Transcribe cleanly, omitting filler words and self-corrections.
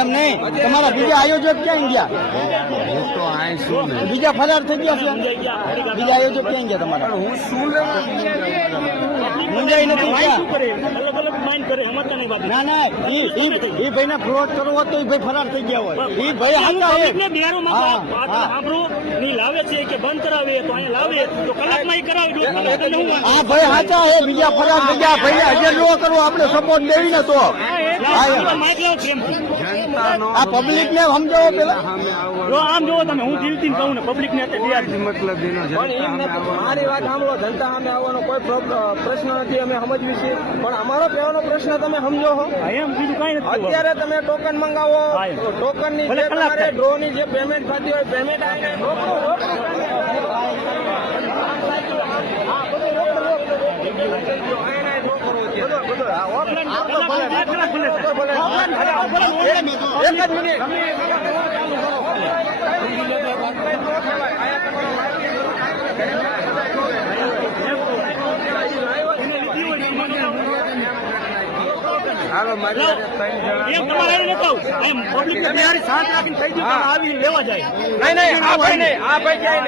એમ નહીં, તમારા બીજા આયોજક ક્યાં ગયા? હું તો અહીં શું ને બીજા ફરાર થઈ ગયા છે. બીજા આયોજક ક્યાં ગયા તમારા? હું શું લેવા મુંજાઈ નથી ગયા. અલગ અલગ માઇન્ડ કરે સમજતા નહીં વાત. ના ના, ઈ ભાઈ ને ફ્રોડ કરવો હોત તો ઈ ભાઈ ફરાર થઈ ગયા હોય. ઈ ભાઈ હાચા હે. સાંભળો ની લાવે છે કે બંધ કરાવે તો અહીંયા લાવે તો કલાકમાં ઈ કરાવી દો. આ ભાઈ હાચા હે, બીજા ફરાર થઈ ગયા. ભાઈ હાજર ન કરવો, આપણે સપોર્ટ દેવી ને તો માઇક લાવો પ્રેમથી. જનતાનો આ પબ્લિક ને સમજાવો પેલા. સામે આવવાનો જો આમ જોવો તમે, હું દિલથી કહું ને પબ્લિક ને અત્યારે જ મતલબ એનો જનતા સામે આવવાનો. મારી વાત સાંભળો, જનતા સામે આવવાનો કોઈ પ્રશ્ન નથી, અમે સમજવી છીએ, પણ અમારો કહેવાનો પ્રશ્ન તમે સમજો છો. એમ બીજું કઈ નથી. અત્યારે તમે ટોકન મંગાવો, હા, એમ. ટોકન ની ભલે જે કલાક તમારે થાય. ડ્રો ની જે પેમેન્ટ થતી હોય પેમેન્ટ આવીને રોકડું એક જ મિનિટ હાલો મારી હારે ત્રણ જણા એમ તમારે એને કહું એમ પબ્લિક ને શાંત રાખીને થઈ ગયું આવી લેવા જાય. નહીં આ ભાઈ નહીં, આ ભાઈ ક્યાંય